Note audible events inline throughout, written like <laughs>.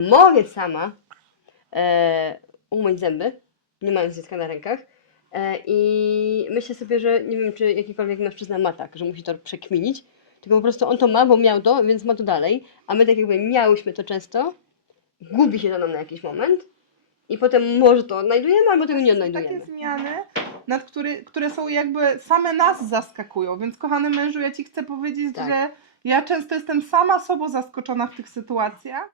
mogę sama e, umyć zęby, nie mając dziecka na rękach. E, I myślę sobie, że nie wiem, czy jakikolwiek mężczyzna ma tak, że musi to przekminić, tylko po prostu on to ma, bo miał to, więc ma to dalej, a my tak jakby miałyśmy to często, gubi się to nam na jakiś moment i potem może to odnajdujemy, albo tego nie Takie odnajdujemy. zmiany, nad który, które są jakby same nas zaskakują. Więc kochany mężu, ja ci chcę powiedzieć, Tak. że ja często jestem sama sobą zaskoczona w tych sytuacjach.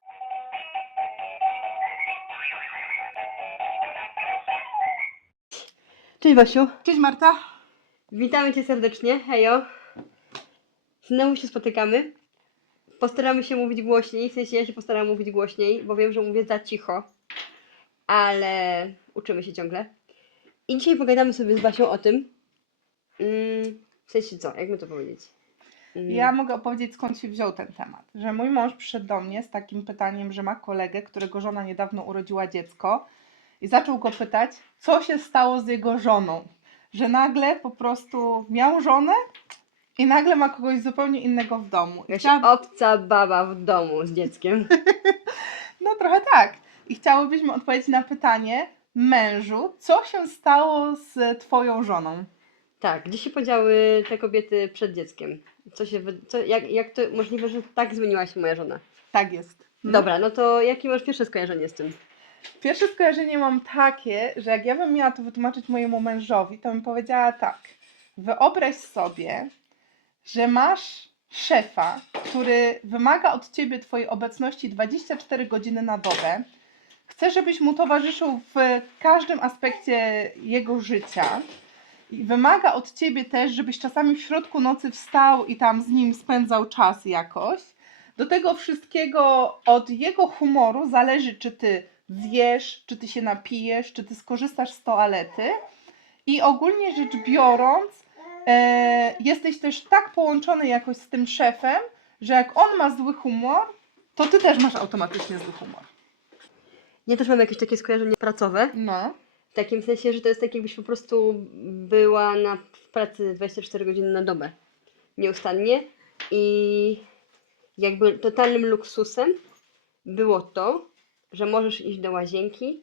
Cześć Basiu, Cześć Marta. witamy Cię serdecznie, hejo. Znowu się spotykamy. Postaramy się mówić głośniej, w sensie ja się postaram mówić głośniej, bo wiem, że mówię za cicho, ale uczymy się ciągle. I dzisiaj pogadamy sobie z Basią o tym, mm, w sensie co, jak my to powiedzieć? Mm, Ja mogę opowiedzieć skąd się wziął ten temat. Że mój mąż przyszedł do mnie z takim pytaniem, że ma kolegę, którego żona niedawno urodziła dziecko i zaczął go pytać, co się stało z jego żoną. Że nagle po prostu miał żonę i nagle ma kogoś zupełnie innego w domu. I Jakaś obca baba w domu z dzieckiem. <laughs> No trochę tak. I chciałybyśmy odpowiedzieć na pytanie, mężu, co się stało z twoją żoną? Tak, gdzie się podziały te kobiety przed dzieckiem? Co się, co, jak, jak to możliwe, że tak zmieniła się moja żona? Tak jest. Dobra, no to jakie masz pierwsze skojarzenie z tym? Pierwsze skojarzenie mam takie, że jak ja bym miała to wytłumaczyć mojemu mężowi, to bym powiedziała tak. Wyobraź sobie, że masz szefa, który wymaga od ciebie twojej obecności 24 godziny na dobę. Chce, żebyś mu towarzyszył w każdym aspekcie jego życia. I wymaga od ciebie też, żebyś czasami w środku nocy wstał i tam z nim spędzał czas jakoś. Do tego wszystkiego od jego humoru zależy, czy ty zjesz, czy ty się napijesz, czy ty skorzystasz z toalety. I ogólnie rzecz biorąc, e, jesteś też tak połączony jakoś z tym szefem, że jak on ma zły humor, to ty też masz automatycznie zły humor. Ja też mam jakieś takie skojarzenie pracowe, No. w takim sensie, że to jest tak jakbyś po prostu była na, w pracy 24 godziny na dobę, nieustannie i jakby totalnym luksusem było to, że możesz iść do łazienki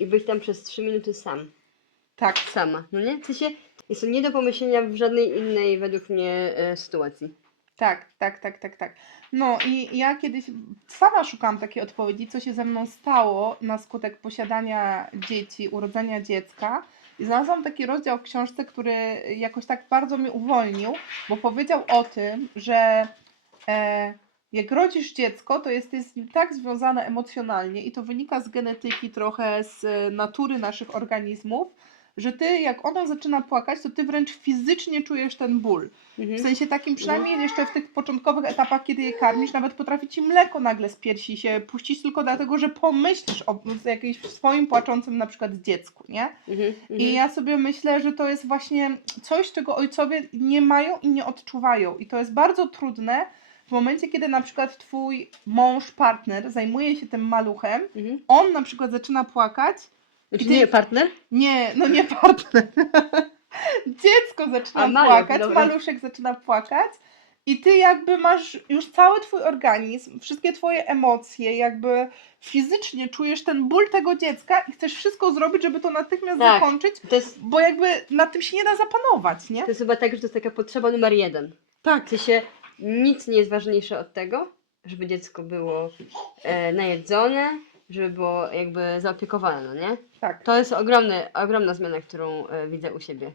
i być tam przez 3 minuty sam, Tak. sama, no nie? W sensie jest to nie do pomyślenia w żadnej innej według mnie e, sytuacji. Tak, tak, tak, tak, tak. No i ja kiedyś sama szukałam takiej odpowiedzi, co się ze mną stało na skutek posiadania dzieci, urodzenia dziecka. I znalazłam taki rozdział w książce, który jakoś tak bardzo mnie uwolnił, bo powiedział o tym, że e, jak rodzisz dziecko, to jesteś z nim tak związana emocjonalnie i to wynika z genetyki, trochę z e, natury naszych organizmów, że ty, jak ono zaczyna płakać, to ty wręcz fizycznie czujesz ten ból. W Mhm. sensie takim przynajmniej jeszcze w tych początkowych etapach, kiedy je karmisz, nawet potrafi ci mleko nagle z piersi się puścić tylko dlatego, że pomyślisz o jakimś swoim płaczącym na przykład dziecku, nie? Mhm. I Mhm. ja sobie myślę, że to jest właśnie coś, czego ojcowie nie mają i nie odczuwają. I to jest bardzo trudne w momencie, kiedy na przykład twój mąż, partner zajmuje się tym maluchem, Mhm. on na przykład zaczyna płakać, Znaczy ty- nie partner? nie, no nie partner. <laughs> Dziecko zaczyna A, maluch, płakać, dobra. maluszek zaczyna płakać i ty jakby masz już cały twój organizm, wszystkie twoje emocje, jakby fizycznie czujesz ten ból tego dziecka i chcesz wszystko zrobić, żeby to natychmiast Tak. zakończyć, To jest, bo jakby nad tym się nie da zapanować, nie? to jest chyba tak, że to jest taka potrzeba numer jeden. Tak. W sensie nic nie jest ważniejsze od tego, żeby dziecko było e, najedzone, żeby było jakby zaopiekowane, no nie? Tak. To jest ogromny, ogromna zmiana, którą e, widzę u siebie.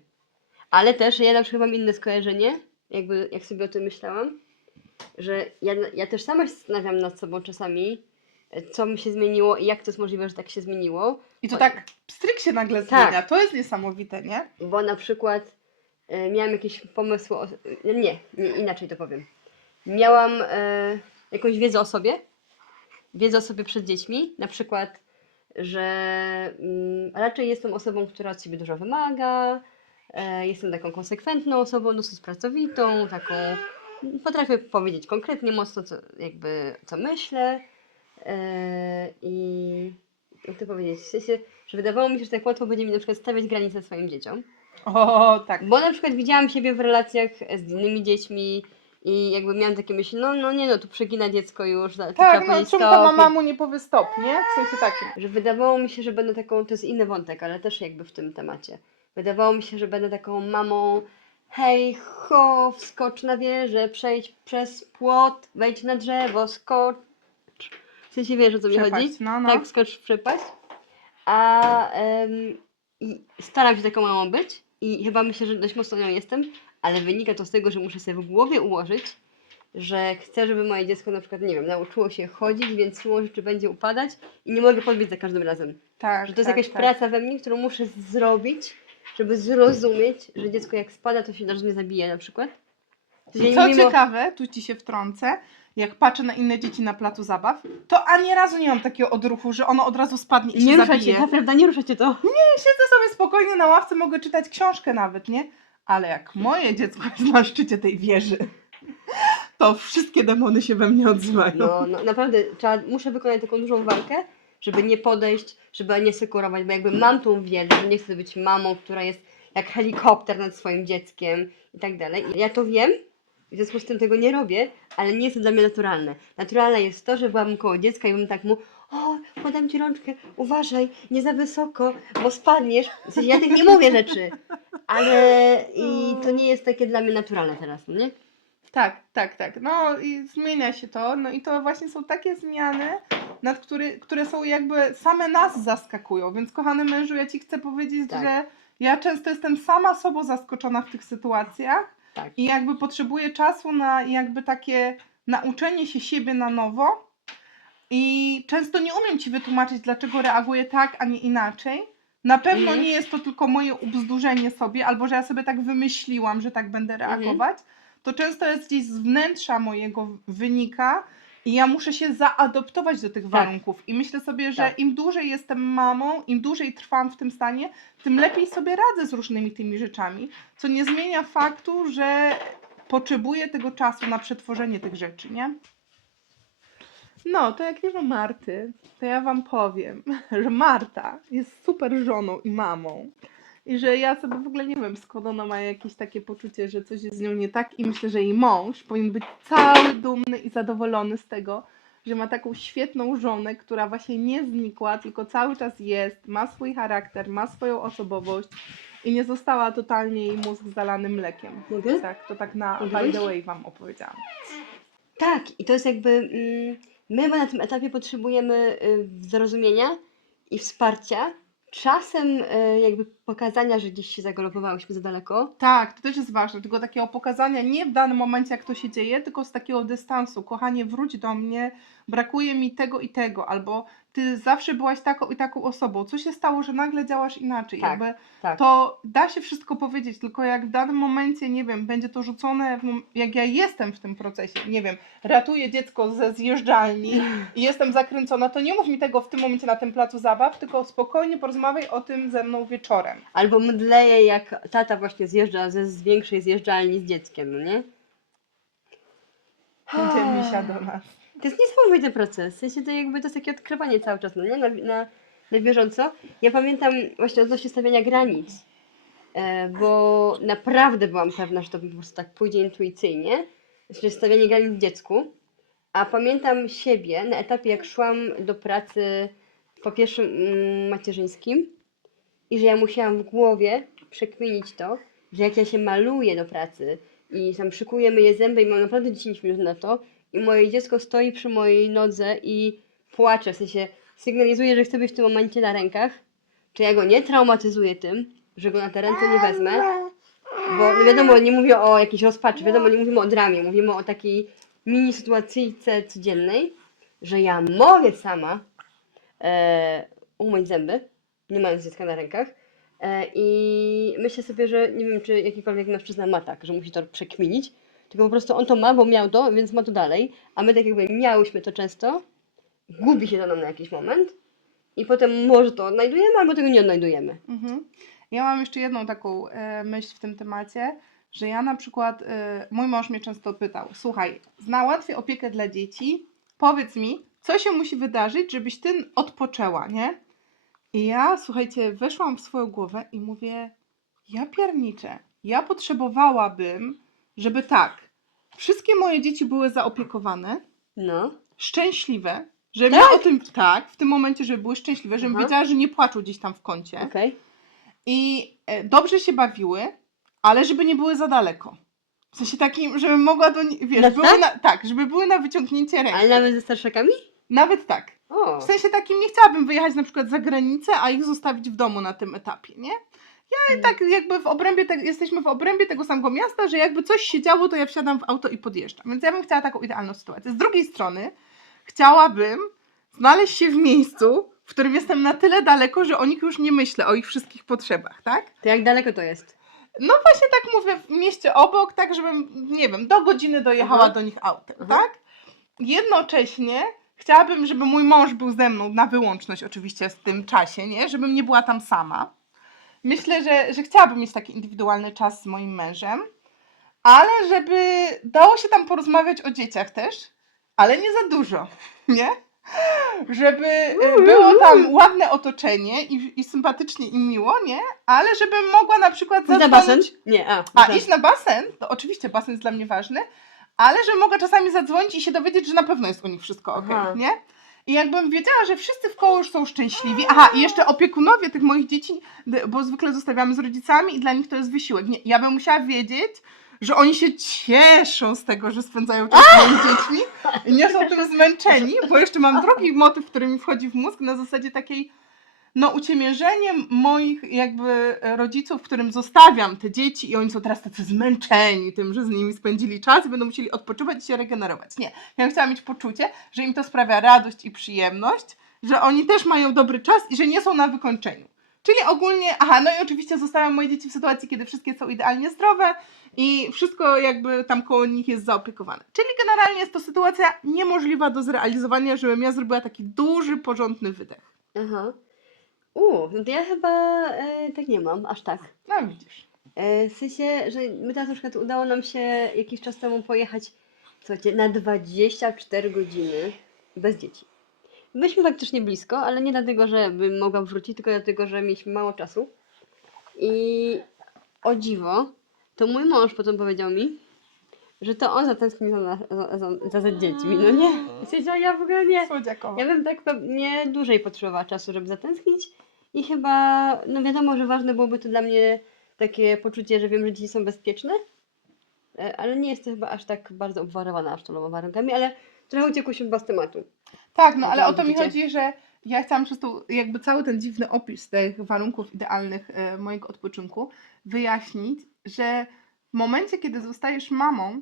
Ale też ja na przykład mam inne skojarzenie, jakby jak sobie o tym myślałam, że ja, ja też sama się zastanawiam nad sobą czasami, e, co mi się zmieniło i jak to jest możliwe, że tak się zmieniło. I to tak pstryk się nagle Tak. zmienia. To jest niesamowite, nie? Bo na przykład e, miałam jakieś pomysły, o, nie, nie, inaczej to powiem. Miałam e, jakąś wiedzę o sobie, wiedzę o sobie przed dziećmi, na przykład, że mm, raczej jestem osobą, która od siebie dużo wymaga, e, jestem taką konsekwentną osobą, dosyć pracowitą, taką, potrafię powiedzieć konkretnie mocno, co, jakby, co myślę e, i jak to powiedzieć, w sensie, że wydawało mi się, że tak łatwo będzie mi na przykład stawiać granice swoim dzieciom. O, tak. Bo na przykład widziałam siebie w relacjach z innymi dziećmi I jakby miałam takie myśli, no, no nie no, tu przegina dziecko już, za- tu Tak, trzeba no powiedzieć czemu stop. ta mama mu nie powie stop, nie? W sensie takim. Że wydawało mi się, że będę taką, to jest inny wątek, ale też jakby w tym temacie. Wydawało mi się, że będę taką mamą, hej, ho, wskocz na wieżę, przejdź przez płot, wejdź na drzewo, skocz. W sensie wiesz o co mi chodzi? Przepaść, no, no. Tak, skocz w przepaść. A em, i staram się taką mamą być i chyba myślę, że dość mocno nią jestem, ale wynika to z tego, że muszę sobie w głowie ułożyć, że chcę, żeby moje dziecko na przykład, nie wiem, nauczyło się chodzić, więc siłą rzeczy będzie upadać i nie mogę podbić za każdym razem. Tak, Że to jest tak, jakaś tak. praca we mnie, którą muszę zrobić, żeby zrozumieć, że dziecko jak spada, to się nie zabije na przykład. Co mówimy o- ciekawe, tu ci się wtrącę, jak patrzę na inne dzieci na placu zabaw, to ani razu nie mam takiego odruchu, że ono od razu spadnie i Nie się zabije. ta prawda, nie ruszacie to. Siedzę sobie spokojnie na ławce, mogę czytać książkę nawet, nie? Ale jak moje dziecko jest na szczycie tej wieży, <laughs> to wszystkie demony się we mnie odzywają. No, no naprawdę trzeba, muszę wykonać taką dużą walkę, żeby nie podejść, żeby nie sekurować, bo jakby mam tą wiedzę, że nie chcę być mamą, która jest jak helikopter nad swoim dzieckiem i tak dalej. Ja to wiem, w związku z tym tego nie robię, ale nie jest to dla mnie naturalne. Naturalne jest to, że byłabym koło dziecka i bym tak mu o, podam ci rączkę, uważaj, nie za wysoko, bo spadniesz. W sensie, ja tych nie mówię rzeczy, ale i to nie jest takie dla mnie naturalne teraz, no nie? Tak, tak, tak. No i zmienia się to. No i to właśnie są takie zmiany, nad który, które są jakby same nas zaskakują. Więc kochany mężu, ja ci chcę powiedzieć, Tak. że ja często jestem sama sobą zaskoczona w tych sytuacjach Tak. i jakby potrzebuję czasu na jakby takie nauczenie się siebie na nowo. I często nie umiem ci wytłumaczyć, dlaczego reaguję tak, a nie inaczej. Na pewno Mhm. nie jest to tylko moje ubzdurzenie sobie, albo że ja sobie tak wymyśliłam, że tak będę Mhm. reagować. To często jest gdzieś z wnętrza mojego wynika i ja muszę się zaadoptować do tych Tak. warunków. I myślę sobie, że Tak. im dłużej jestem mamą, im dłużej trwam w tym stanie, tym lepiej sobie radzę z różnymi tymi rzeczami. Co nie zmienia faktu, że potrzebuję tego czasu na przetworzenie tych rzeczy, nie? No, to jak nie ma Marty, to ja wam powiem, <laughs> że Marta jest super żoną i mamą. I że ja sobie w ogóle nie wiem, skąd ona ma jakieś takie poczucie, że coś jest z nią nie tak. I myślę, że jej mąż powinien być cały dumny i zadowolony z tego, że ma taką świetną żonę, która właśnie nie znikła, tylko cały czas jest, ma swój charakter, ma swoją osobowość i nie została totalnie jej mózg zalany mlekiem. Mogę? Tak, to tak na Mogę by the way wam opowiedziałam. Tak, i to jest jakby. Mm, my chyba na tym etapie potrzebujemy y, zrozumienia i wsparcia. Czasem y, jakby pokazania, że gdzieś się zagalopowałyśmy za daleko. Tak, to też jest ważne, tylko takiego pokazania nie w danym momencie, jak to się dzieje, tylko z takiego dystansu. Kochanie, wróć do mnie, brakuje mi tego i tego, albo ty zawsze byłaś taką i taką osobą. Co się stało, że nagle działasz inaczej? Tak, Jakby tak. To da się wszystko powiedzieć, tylko jak w danym momencie, nie wiem, będzie to rzucone, w jak ja jestem w tym procesie, nie wiem, ratuję dziecko ze zjeżdżalni i jestem zakręcona, to nie mów mi tego w tym momencie na tym placu zabaw, tylko spokojnie porozmawiaj o tym ze mną wieczorem. Albo mdleję, jak tata właśnie zjeżdża ze z większej zjeżdżalni z dzieckiem, no nie? Będzie misia do nas. To jest niesamowity proces. W sensie to jakby to jest takie odkrywanie cały czas, no nie? Na, na, na bieżąco. Ja pamiętam właśnie odnośnie stawiania granic, e, bo naprawdę byłam pewna, że to po prostu tak pójdzie intuicyjnie. Czyli stawianie granic dziecku. A pamiętam siebie na etapie, jak szłam do pracy po pierwszym mm, macierzyńskim i że ja musiałam w głowie przekminić to, że jak ja się maluję do pracy i tam szykuję myję zęby i mam naprawdę 10 minut na to i moje dziecko stoi przy mojej nodze i płacze, w sensie sygnalizuje, że chce być w tym momencie na rękach, czy ja go nie traumatyzuję tym, że go na te ręce nie wezmę, bo no wiadomo, nie mówię o jakiejś rozpaczy, wiadomo, nie mówimy o dramie, mówimy o takiej mini sytuacyjce codziennej, że ja mogę sama e, umyć zęby, nie mając dziecka na rękach. E, I myślę sobie, że nie wiem, czy jakikolwiek mężczyzna ma tak, że musi to przekminić, tylko po prostu on to ma, bo miał to, więc ma to dalej, a my tak jakby miałyśmy to często, gubi się to nam na jakiś moment i potem może to odnajdujemy, albo tego nie odnajdujemy. Mhm. Ja mam jeszcze jedną taką e, myśl w tym temacie, że ja na przykład, e, mój mąż mnie często pytał, słuchaj, załatwię opiekę dla dzieci, powiedz mi, co się musi wydarzyć, żebyś ty odpoczęła, nie? I ja, słuchajcie, weszłam w swoją głowę i mówię, ja pierniczę, ja potrzebowałabym, żeby tak, wszystkie moje dzieci były zaopiekowane, No. szczęśliwe, żebym Tak? ja o tym, tak, w tym momencie, żeby były szczęśliwe, żebym Aha. wiedziała, że nie płaczą gdzieś tam w kącie Okej. i e, dobrze się bawiły, ale żeby nie były za daleko. W sensie takim, żebym mogła do nich, wiesz, No były tak? na, tak, żeby były na wyciągnięcie ręki. Ale nawet ze starszakami? Nawet tak. O. W sensie takim nie chciałabym wyjechać na przykład za granicę, a ich zostawić w domu na tym etapie, nie? Ja Hmm. tak jakby w obrębie, te, jesteśmy w obrębie tego samego miasta, że jakby coś się działo, to ja wsiadam w auto i podjeżdżam. Więc ja bym chciała taką idealną sytuację. Z drugiej strony chciałabym znaleźć się w miejscu, w którym jestem na tyle daleko, że o nich już nie myślę, o ich wszystkich potrzebach, tak? To jak daleko to jest? No właśnie tak mówię, w mieście obok, tak żebym, nie wiem, do godziny dojechała Aha. do nich autem, Aha. tak? Jednocześnie chciałabym, żeby mój mąż był ze mną na wyłączność oczywiście w tym czasie, nie? Żebym nie była tam sama. Myślę, że, że chciałabym mieć taki indywidualny czas z moim mężem, ale żeby dało się tam porozmawiać o dzieciach też, ale nie za dużo, nie? Żeby y, było tam ładne otoczenie i, i sympatycznie i miło, nie? Ale żebym mogła na przykład Na zadzwonić- basen? Nie, a. a, tak. iść na basen, to oczywiście basen jest dla mnie ważny, ale że mogę czasami zadzwonić i się dowiedzieć, że na pewno jest u nich wszystko ok, Aha. nie? I jakbym wiedziała, że wszyscy w koło już są szczęśliwi. Aha, i jeszcze opiekunowie tych moich dzieci, bo zwykle zostawiamy z rodzicami i dla nich to jest wysiłek. Nie, ja bym musiała wiedzieć, że oni się cieszą z tego, że spędzają czas z moimi dziećmi i nie są tym zmęczeni, bo jeszcze mam drugi motyw, który mi wchodzi w mózg na zasadzie takiej no uciemiężenie moich jakby e, rodziców, którym zostawiam te dzieci i oni są teraz tacy zmęczeni tym, że z nimi spędzili czas i będą musieli odpoczywać i się regenerować. Nie, ja bym chciała mieć poczucie, że im to sprawia radość i przyjemność, że oni też mają dobry czas i że nie są na wykończeniu. Czyli ogólnie, aha, no i oczywiście zostawiam moje dzieci w sytuacji, kiedy wszystkie są idealnie zdrowe i wszystko jakby tam koło nich jest zaopiekowane. Czyli generalnie jest to sytuacja niemożliwa do zrealizowania, żebym ja zrobiła taki duży, porządny wydech. Aha. U, no to ja chyba e, tak nie mam, aż tak. No widzisz. E, w sensie, że my teraz na przykład udało nam się jakiś czas temu pojechać, słuchajcie, na 24 godziny bez dzieci. Byliśmy faktycznie blisko, ale nie dlatego, że bym mogła wrócić, tylko dlatego, że mieliśmy mało czasu. I o dziwo, to mój mąż potem powiedział mi, że to on zatęsknił za, za, za, za, za dziećmi, no nie? W sensie, a ja w ogóle nie. Ja bym tak pewnie dłużej potrzebowała czasu, żeby zatęsknić i chyba, no wiadomo, że ważne byłoby to dla mnie takie poczucie, że wiem, że dzieci są bezpieczne, e, ale nie jest to chyba aż tak bardzo obwarowana aż tylu warunkami, ale trochę uciekłyśmy chyba z tematu. Tak, no ale to o to mi chodzi, że ja chciałam przez to jakby cały ten dziwny opis tych warunków idealnych e, mojego odpoczynku wyjaśnić, że w momencie, kiedy zostajesz mamą,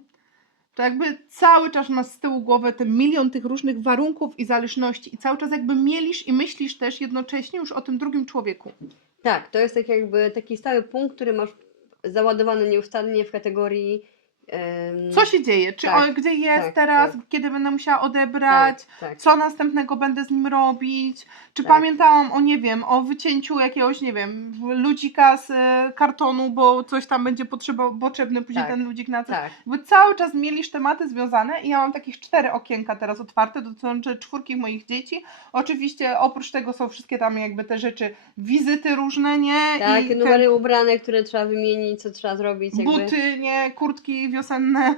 to jakby cały czas masz z tyłu głowy ten milion tych różnych warunków i zależności i cały czas jakby mielisz i myślisz też jednocześnie już o tym drugim człowieku. Tak, to jest tak jakby taki stały punkt, który masz załadowany nieustannie w kategorii Co się dzieje? Czy Tak, on, gdzie jest tak, teraz? tak. Kiedy będę musiała odebrać? tak, tak. co następnego będę z nim robić, czy Tak. pamiętałam o, nie wiem, o wycięciu jakiegoś, nie wiem, ludzika z e, kartonu, bo coś tam będzie potrzeba, potrzebny później Tak. ten ludzik na coś. Tak, Bo cały czas mielisz tematy związane i ja mam takich cztery okienka teraz otwarte dotyczące czwórki moich dzieci. Oczywiście oprócz tego są wszystkie tam jakby te rzeczy, wizyty różne, nie? tak, I te numery ubrane, które trzeba wymienić, co trzeba zrobić. Jakby. buty, nie? Kurtki wiosenne.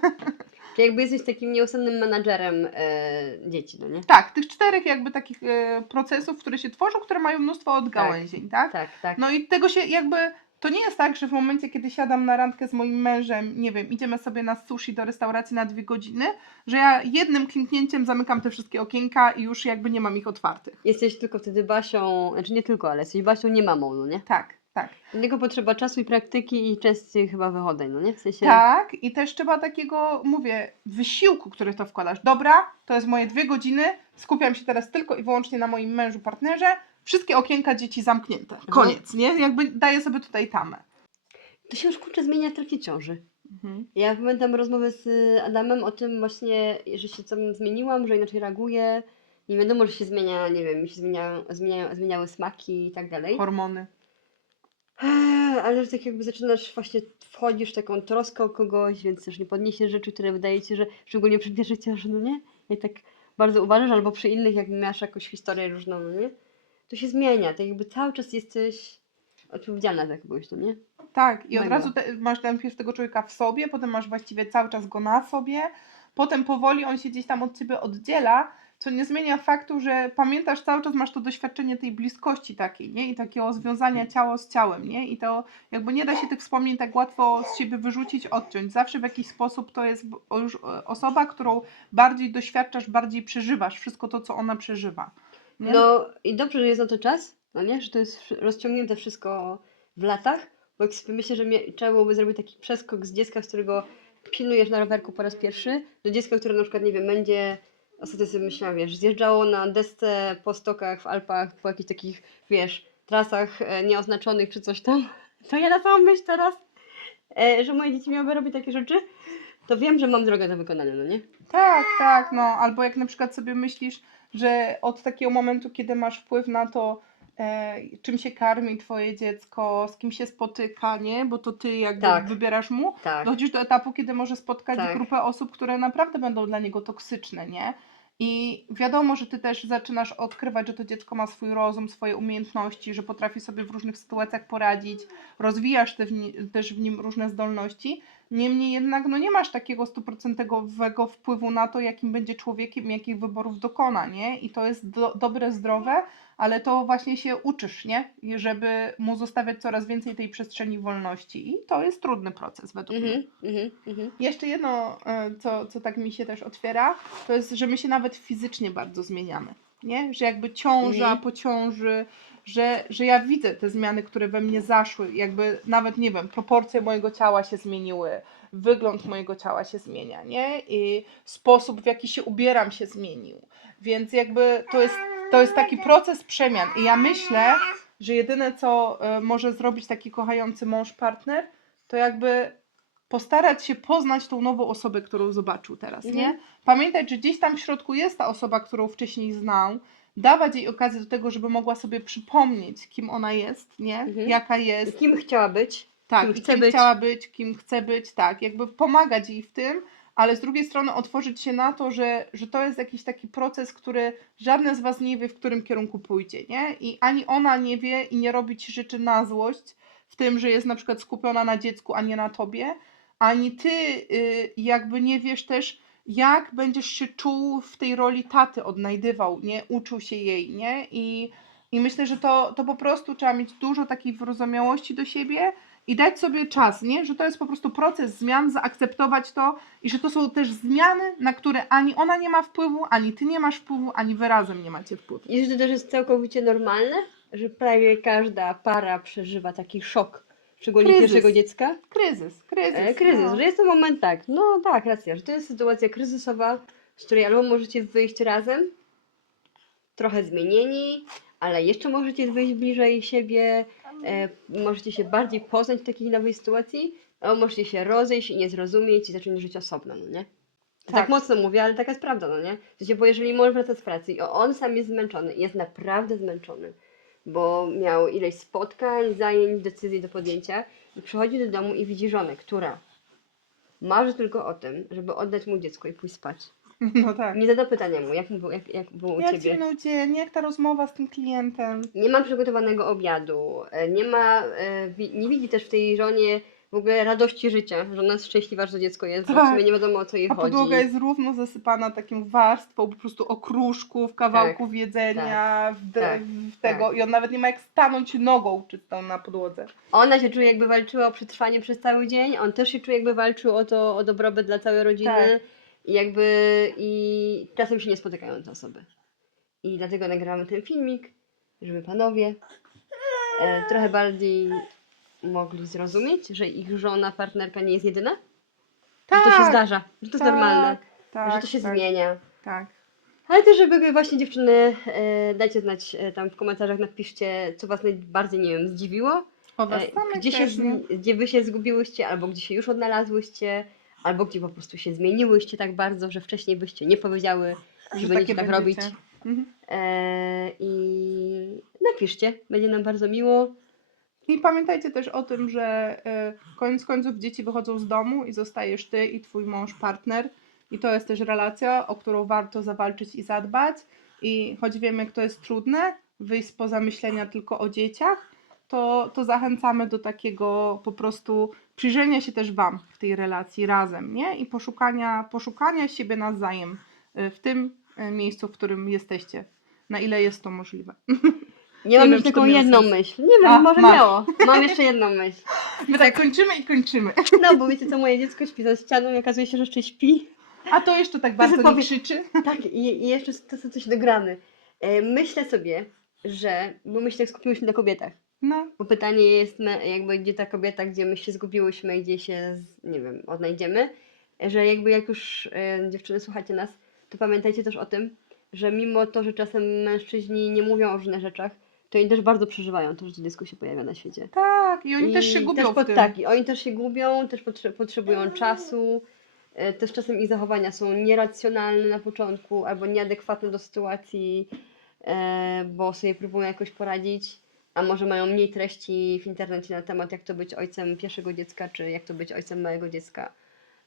Czyli jakby jesteś takim nieustannym menadżerem e, dzieci, no nie? tak, tych czterech jakby takich e, procesów, które się tworzą, które mają mnóstwo odgałęzień, tak? Tak, tak. No i tego się jakby. To nie jest tak, że w momencie, kiedy siadam na randkę z moim mężem, nie wiem, idziemy sobie na sushi do restauracji na dwie godziny, że ja jednym kliknięciem zamykam te wszystkie okienka i już jakby nie mam ich otwartych. Jesteś tylko wtedy Basią, znaczy nie tylko, ale jesteś Basią, nie mamą, no nie? Tak, tak. Tylko potrzeba czasu i praktyki i częściej chyba wychodzeń, no nie? W sensie... Tak, i też trzeba takiego, mówię, wysiłku, który to wkładasz. Dobra, to jest moje dwie godziny, skupiam się teraz tylko i wyłącznie na moim mężu, partnerze, wszystkie okienka dzieci zamknięte. Koniec, nie? Jakby daję sobie tutaj tamę. To się już kurczę zmienia w trakcie ciąży. Mhm. Ja pamiętam rozmowę z Adamem o tym właśnie, że się tam zmieniłam, że inaczej reaguję. Nie wiadomo, że się zmienia, nie wiem, mi się zmieniają, zmieniają, zmieniały smaki i tak dalej. Hormony. Ale że tak jakby zaczynasz właśnie, wchodzisz w taką troskę o kogoś, więc też nie podniesiesz rzeczy, które wydaje ci się, że szczególnie przy pierwszej ciąży, no nie? Jak tak bardzo uważasz, albo przy innych, jak masz jakąś historię różną, no nie? To się zmienia, tak jakby cały czas jesteś odpowiedzialna za kogoś, no nie? Tak, i od Mega. razu te, masz najpierw tego człowieka w sobie, potem masz właściwie cały czas go na sobie, potem powoli on się gdzieś tam od ciebie oddziela, co nie zmienia faktu, że pamiętasz cały czas, masz to doświadczenie tej bliskości takiej, nie? I takiego związania ciało z ciałem, nie? I to jakby nie da się tych wspomnień tak łatwo z siebie wyrzucić, odciąć. Zawsze w jakiś sposób to jest już e, osoba, którą bardziej doświadczasz, bardziej przeżywasz wszystko to, co ona przeżywa. Nie? No i dobrze, że jest na to czas, no nie? Że to jest rozciągnięte wszystko w latach, bo jak sobie myślę, że trzeba byłoby zrobić taki przeskok z dziecka, z którego pilnujesz na rowerku po raz pierwszy, do dziecka, które na przykład, nie wiem, będzie, ostatnio sobie myślałam, wiesz, zjeżdżało na desce po stokach w Alpach, po jakichś takich, wiesz, trasach e, nieoznaczonych czy coś tam, <laughs> to ja na samą myśl teraz, e, że moje dzieci miałyby robić takie rzeczy, to wiem, że mam drogę do wykonania, no nie? Tak, tak, no. Albo jak na przykład sobie myślisz, że od takiego momentu, kiedy masz wpływ na to, e, czym się karmi twoje dziecko, z kim się spotyka, nie? Bo to ty jakby Tak. wybierasz mu, Tak. dochodzisz do etapu, kiedy może spotkać Tak. grupę osób, które naprawdę będą dla niego toksyczne, nie? I wiadomo, że ty też zaczynasz odkrywać, że to dziecko ma swój rozum, swoje umiejętności, że potrafi sobie w różnych sytuacjach poradzić, rozwijasz w też w nim różne zdolności. Niemniej jednak no nie masz takiego stuprocentowego wpływu na to, jakim będzie człowiekiem, jakich wyborów dokona, nie? I to jest do, dobre, zdrowe, ale to właśnie się uczysz, nie? Żeby mu zostawiać coraz więcej tej przestrzeni wolności. I to jest trudny proces według mnie. Mhm, mhm, mhm. Jeszcze jedno, e, co, co tak mi się też otwiera, to jest, że my się nawet fizycznie bardzo zmieniamy. Nie? Że jakby ciąża Mhm. po ciąży, że, że ja widzę te zmiany, które we mnie zaszły. Jakby nawet, nie wiem, proporcje mojego ciała się zmieniły, wygląd mojego ciała się zmienia, nie? I sposób, w jaki się ubieram, się zmienił. Więc jakby to jest, to jest taki proces przemian. I ja myślę, że jedyne, co e, może zrobić taki kochający mąż, partner, to jakby postarać się poznać tą nową osobę, którą zobaczył teraz, Mhm. nie? Pamiętać, że gdzieś tam w środku jest ta osoba, którą wcześniej znał, dawać jej okazję do tego, żeby mogła sobie przypomnieć, kim ona jest, nie? Mhm. Jaka jest, kim chciała być? tak, kim chce kim być. chciała być, kim chce być, tak, jakby pomagać jej w tym, ale z drugiej strony otworzyć się na to, że, że to jest jakiś taki proces, który żadne z was nie wie, w którym kierunku pójdzie, nie? I ani ona nie wie i nie robi ci rzeczy na złość, w tym, że jest na przykład skupiona na dziecku, a nie na tobie, ani ty y, jakby nie wiesz też, jak będziesz się czuł w tej roli taty, odnajdywał, nie? Uczył się jej, nie? I, i myślę, że to, to po prostu trzeba mieć dużo takiej wyrozumiałości do siebie i dać sobie czas, nie? Że to jest po prostu proces zmian, zaakceptować to i że to są też zmiany, na które ani ona nie ma wpływu, ani ty nie masz wpływu, ani wy razem nie macie wpływu. I że to też jest całkowicie normalne, że prawie każda para przeżywa taki szok, szczególnie Kryzys. pierwszego dziecka. Kryzys, kryzys. E, kryzys, no. że jest to moment tak, no tak, racja, że to jest sytuacja kryzysowa, z której albo możecie wyjść razem, trochę zmienieni, ale jeszcze możecie wyjść bliżej siebie, e, możecie się bardziej poznać w takiej nowej sytuacji, albo możecie się rozejść i nie zrozumieć i zacząć żyć osobno, no nie? Tak. Tak. mocno mówię, ale taka jest prawda, no nie? W sensie, bo jeżeli mąż wraca z pracy i on sam jest zmęczony, jest naprawdę zmęczony, bo miał ileś spotkań, zajęć, decyzji do podjęcia i przychodzi do domu i widzi żonę, która marzy tylko o tym, żeby oddać mu dziecko i pójść spać. <laughs> No tak. Nie zada pytania mu, jak, mu było, jak, jak było u Jak ci ciebie. minął dzień, jak ta rozmowa z tym klientem? Nie ma przygotowanego obiadu, e, nie ma, e, nie widzi też w tej żonie w ogóle radości życia, że ona jest szczęśliwa, że to dziecko jest, bo w Tak. sumie nie wiadomo o co jej A chodzi. podłoga jest równo zasypana taką warstwą po prostu okruszków, kawałków jedzenia, w, de- tak, w tego i on nawet nie ma jak stanąć nogą czystą na podłodze. Ona się czuje jakby walczyła o przetrwanie przez cały dzień, on też się czuje jakby walczył o to, o dobrobyt dla całej rodziny Tak. i jakby i czasem się nie spotykają te osoby. I dlatego nagramy ten filmik, żeby panowie e, trochę bardziej mogli zrozumieć, że ich żona, partnerka nie jest jedyna, że to się zdarza, że to jest normalne, tak, że to się tak, zmienia. Tak. Ale też, żeby właśnie dziewczyny, e, dajcie znać e, tam w komentarzach, napiszcie, co was najbardziej, nie wiem, zdziwiło, O was E, gdzie, się, gdzie wy się zgubiłyście, albo gdzie się już odnalazłyście, albo gdzie po prostu się zmieniłyście tak bardzo, że wcześniej byście nie powiedziały, że, będziecie tak robić. Mhm. E, I napiszcie, będzie nam bardzo miło. I pamiętajcie też o tym, że y, koniec końców dzieci wychodzą z domu i zostajesz ty i twój mąż, partner. I to jest też relacja, o którą warto zawalczyć i zadbać. I choć wiem, jak to jest trudne, wyjść spoza myślenia tylko o dzieciach, to, to zachęcamy do takiego po prostu przyjrzenia się też Wam w tej relacji razem, nie? I poszukania, poszukania siebie nawzajem y, w tym y, miejscu, w którym jesteście. Na ile jest to możliwe. <laughs> Nie mam już czy to taką miało jedną sens. myśl. Nie wiem, A, może masz. miało. Mam jeszcze jedną myśl. <laughs> My tak kończymy i kończymy. <laughs> No, bo wiecie co, moje dziecko śpi za ścianą i okazuje się, że jeszcze śpi. A to jeszcze tak bardzo nie powie- krzyczy. <laughs> Tak, i, i jeszcze to są coś dogramy. E, Myślę sobie, że, bo my się tak skupiłyśmy na kobietach. No, Bo pytanie jest, jakby gdzie ta kobieta, gdzie my się zgubiłyśmy, gdzie się, z- nie wiem, odnajdziemy, że jakby jak już e, dziewczyny słuchacie nas, to pamiętajcie też o tym, że mimo to, że czasem mężczyźni nie mówią o różnych rzeczach, to oni też bardzo przeżywają to, że dziecko się pojawia na świecie. tak. I oni I też się gubią też w tym. Tak, i oni też się gubią, też potrze- potrzebują czasu. e, Też czasem ich zachowania są nieracjonalne na początku albo nieadekwatne do sytuacji, e, bo sobie próbują jakoś poradzić, a może mają mniej treści w internecie na temat, jak to być ojcem pierwszego dziecka, czy jak to być ojcem małego dziecka.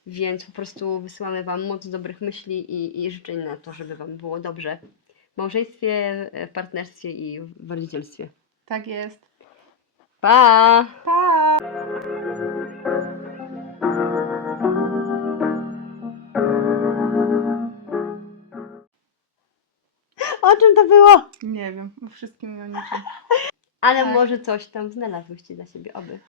Więc po prostu wysyłamy Wam moc dobrych myśli i, i życzeń na to, żeby Wam było dobrze małżeństwie, e, w partnerstwie i w rodzicielstwie. Tak jest. Pa! Pa! O czym to było? Nie wiem, o wszystkim i o niczym. Ale Tak. może coś tam znalazłyście dla siebie, oby.